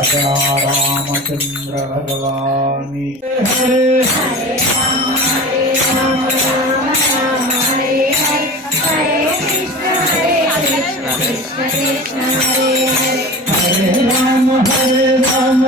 राजा रामचंद्र भगवान हरे हरे राम राम हरे हरे हरे कृष्ण कृष्ण कृष्ण हरे हरे हरे राम राम राम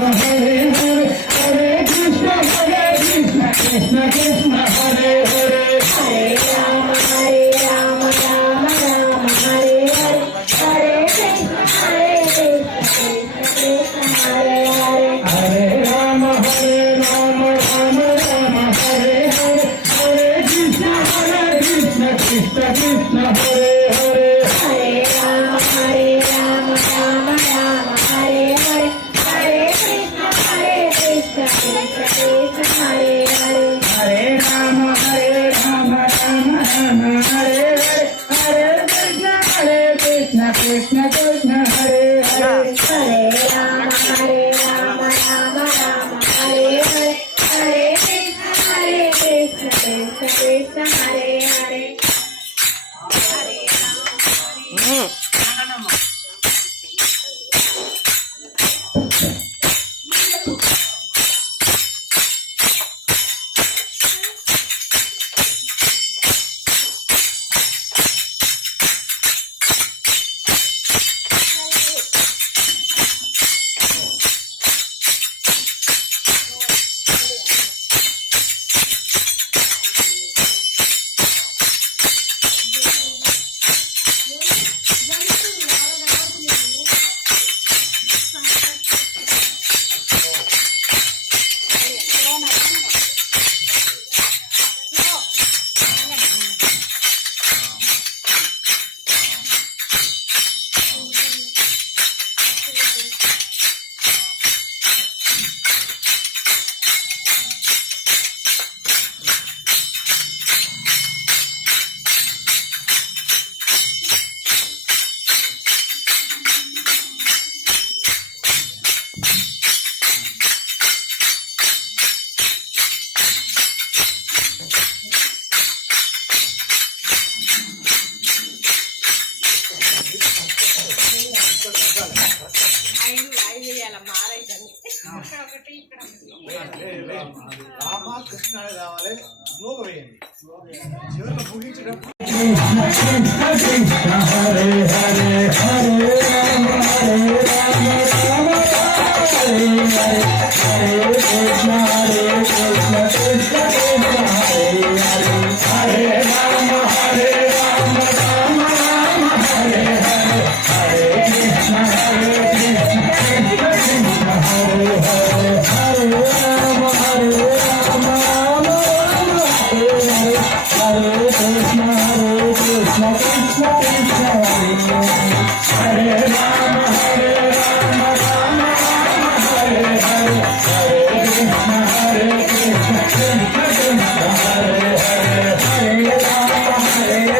हरे हरे हरे कृष्ण कृष्ण कृष्ण हरे हरे हरे राम राम राम हरे हरे हरे कृष्ण कृष्ण हरे हरे हरे राम राम राम हरे हरे हरे कृष्ण कृष्ण कृष्ण हरे हरे हरे राम राम राम हरे हरे हरे कृष्ण कृष्ण कृष्ण हरे हरे हरे राम राम राम हरे हरे हरे कृष्ण कृष्ण कृष्ण हरे हरे हरे राम राम राम हरे हरे हरे कृष्ण कृष्ण कृष्ण हरे हरे రామకృష్ణ రావాలి స్లోగా వేయండి చివరిలో ముగించేటప్పుడు Krishna Hare Hare Hare Rama Rama Hare Hare Hare Krishna Krishna Krishna Hare Hare Hare Rama Rama Rama Hare Hare Hare Krishna Krishna Krishna Hare Hare Hare Rama Rama Rama Hare Hare Hare Krishna Krishna Krishna Hare Hare Rama Rama Rama Hare Hare Hare Krishna Krishna Krishna Hare Hare Hare Rama Rama Rama Hare Hare Hare Krishna Krishna Krishna Hare Hare Hare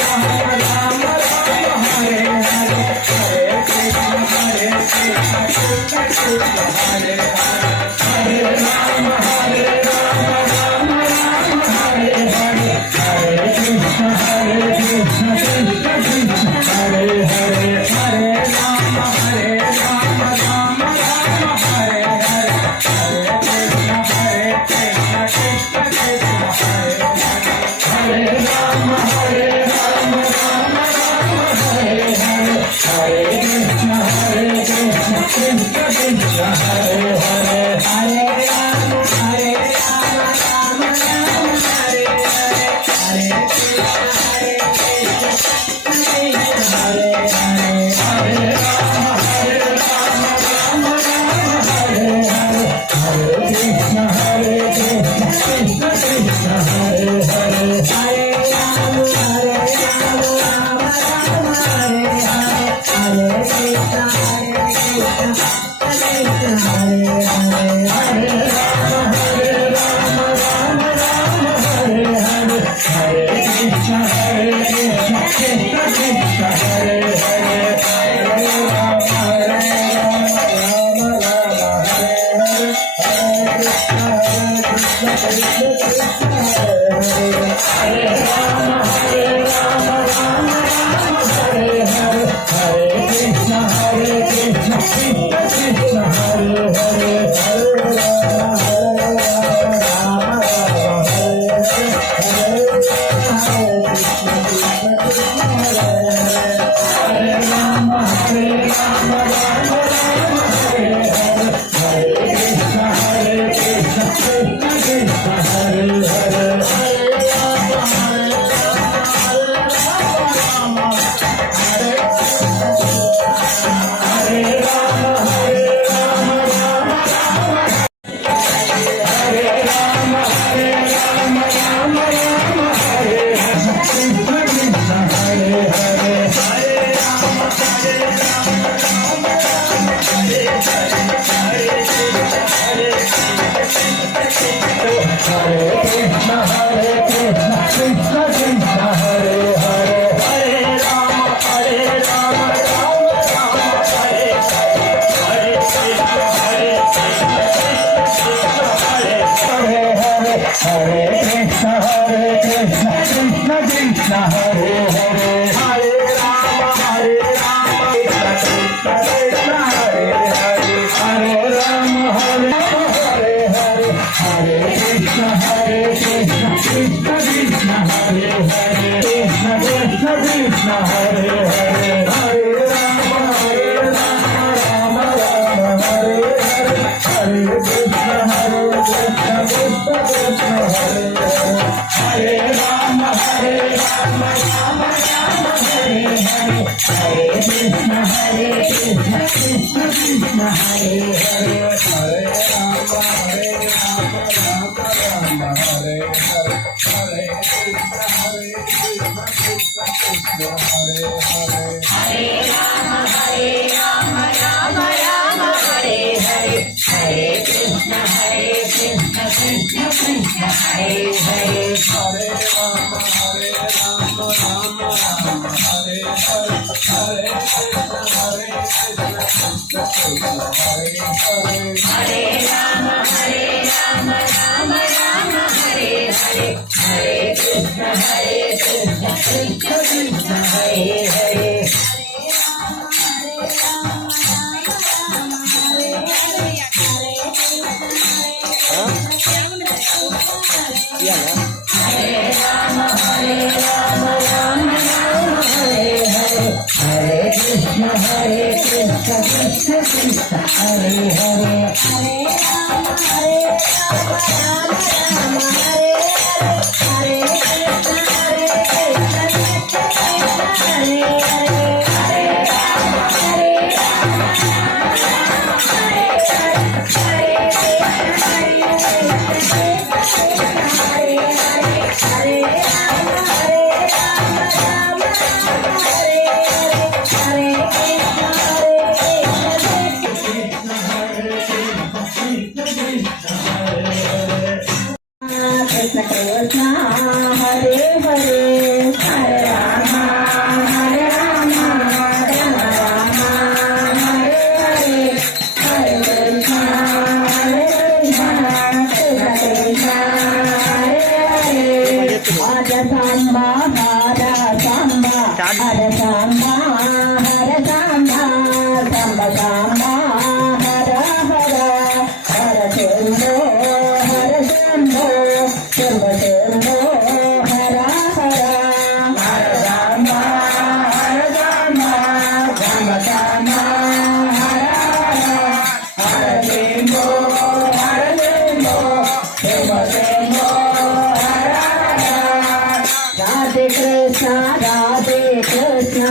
Rama Rama Rama Hare Hare Hare Krishna Krishna Krishna Hare Hare Hare Rama Rama Rama Hare Hare Hare Krishna Krishna Krishna Hare Hare Hare Rama Rama Rama Hare Hare Hare Krishna Krishna Krishna Hare Hare Hare Rama Rama Rama Hare Hare Hare Krishna Hare Hare Hare Rama Rama Rama Hare Hare Hare Krishna Krishna Krishna Hare Hare Hare Rama Rama Rama Hare Hare Hare Krishna Hare Hare Hare Rama Rama Rama Hare Hare Hare Krishna Krishna Krishna Hare Hare Hare Rama Rama Rama Hare Hare Hare Krishna Krishna Krishna Hare Hare Hare Rama Rama Rama Hare Hare Hare Krishna Krishna Krishna Krishna Hare Hare Hare Rama Rama Rama Hare Hare Hare Krishna Krishna Krishna Hare Hare Hare Rama Rama Rama Hare Hare Hare Krishna Krishna Krishna Hare Hare Hare Rama Rama Rama Hare Hare Hare Krishna Krishna Krishna Hare Hare Hare Rama Rama Rama Hare Hare Hare Krishna Krishna Krishna Hare Hare Hare Rama Rama Rama Hare Hare Hare Krishna Krishna Krishna Hare Hare Hare Rama Rama Rama Hare Hare Hare Krishna Krishna Krishna Hare Hare Hare Rama Rama Rama Hare Hare Hare Krishna Krishna Krishna Hare Hare Hare Rama Rama Rama Hare Hare Hare Krishna Krishna Hare Hare Hare Rama Rama Hare Krishna Krishna Hare Hare Hare Rama Rama Rama Hare Hare Hare Krishna Krishna Krishna Hare Hare Hare Samba Hare Samba Hare Samba Hare Samba Samba Samba Hare Hare Hare Samba Hare Samba Samba Samba Hare Hare Hare Rama Hare Rama Rama Rama Hare Hare Hare Samba Hare Samba Samba Samba Hare Hare Radhe Krishna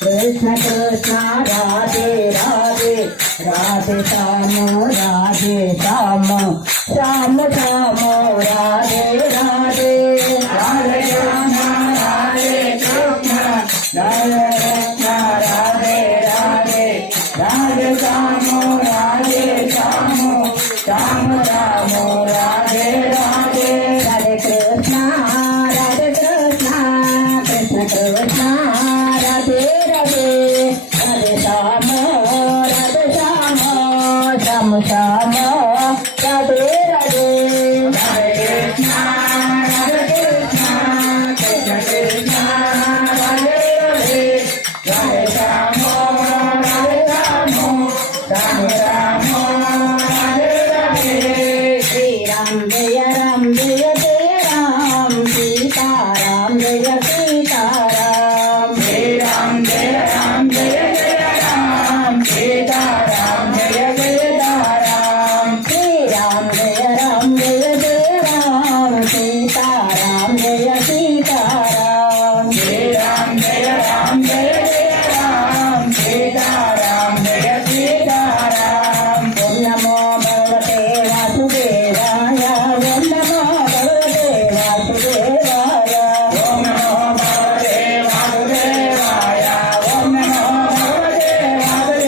Krishna Krishna Radhe Radhe Radhe Shama Radhe Shama Shama Shama Radhe Radhe Radhe Shama Radhe Krishna Radhe Krishna Radhe Radhe Radhe Shama Radhe Shama Shama Shama Radhe Radhe Radhe Krishna Krishna Krishna Krishna Radhe Radhe Radhe Shama Radhe Shama Shama Shama Radhe Radhe Radhe Krishna Krishna Krishna Radhe Radhe Radhe Shama Radhe Shama Shama Shama Radhe Radhe Shri Ram Jaya Ram Jaya Jaya Ram Sita Ram Jaya Sita Ram Shri Ram Jaya Ram Jaya Jaya Ram Sita Ram Jaya Sita Ram Shri Ram Jaya Ram Jaya Jaya Ram Sita Ram Jaya Sita Ram Shri Ram Jaya Ram Jaya Jaya Ram Sita Ram Jaya Sita Ram Om Namo Bhagavate Vasudevaya Om Namo Bhagavate Vasudevaya Om Namo Bhagavate Vasudevaya Om Namo Bhagavate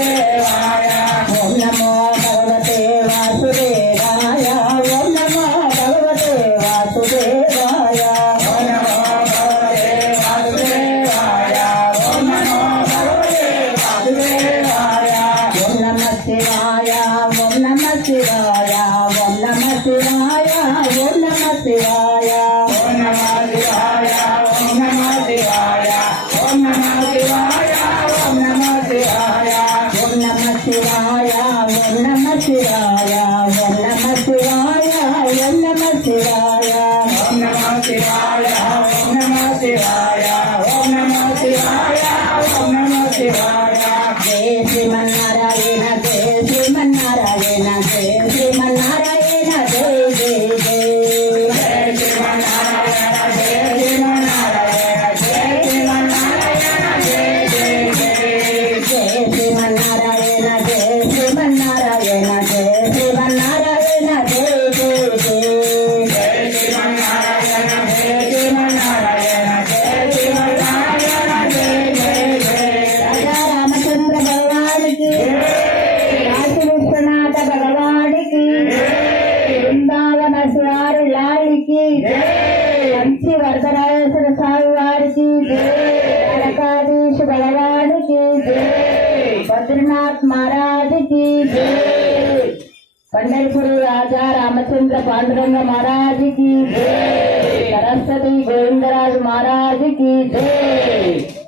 Vasudevaya Om Namo Bhagavate Vasudevaya Om Namo Bhagavate Vasudevaya Om Namo Bhagavate Vasudevaya Om Namo Bhagavate Vasudevaya Om Namah Shivaya Om Namah Shivaya Om Namah Shivaya Om Namah Shivaya Om Namah Shivaya Om Namah Shivaya Om Namah Shivaya Om Namah Shivaya Om Namah Shivaya Om Namah Shivaya Om Namah Shivaya Om Namah Shivaya Om Namah Shivaya Om Namah Shivaya Om Namah Shivaya Sriman Narayana जय श्रीमन्नारायण जय जय जय जय श्रीमन्नारायण जय श्रीमन्नारायण जय श्रीमन्नारायण जय जय जय जय श्रीमन्नारायण जय श्रीमन्नारायण जय श्रीमन्नारायण जय जय जय जय श्रीमन्नारायण जय श्रीमन्नारायण जय श्रीमन्नारायण जय जय जय राजा रामचंद्र भगवान की काशी विश्वनाथ भगवान की वृंदावन श्री लाल की कंची वरदराजेश्वर स्वामी वारी की द्वारकाधीश भगवान की बद्रीनाथ महाराज की पंढरपुरी राजा रामचंद्र पांडुरंग महाराज की सरस्वती गोविंदराज महाराज की जय।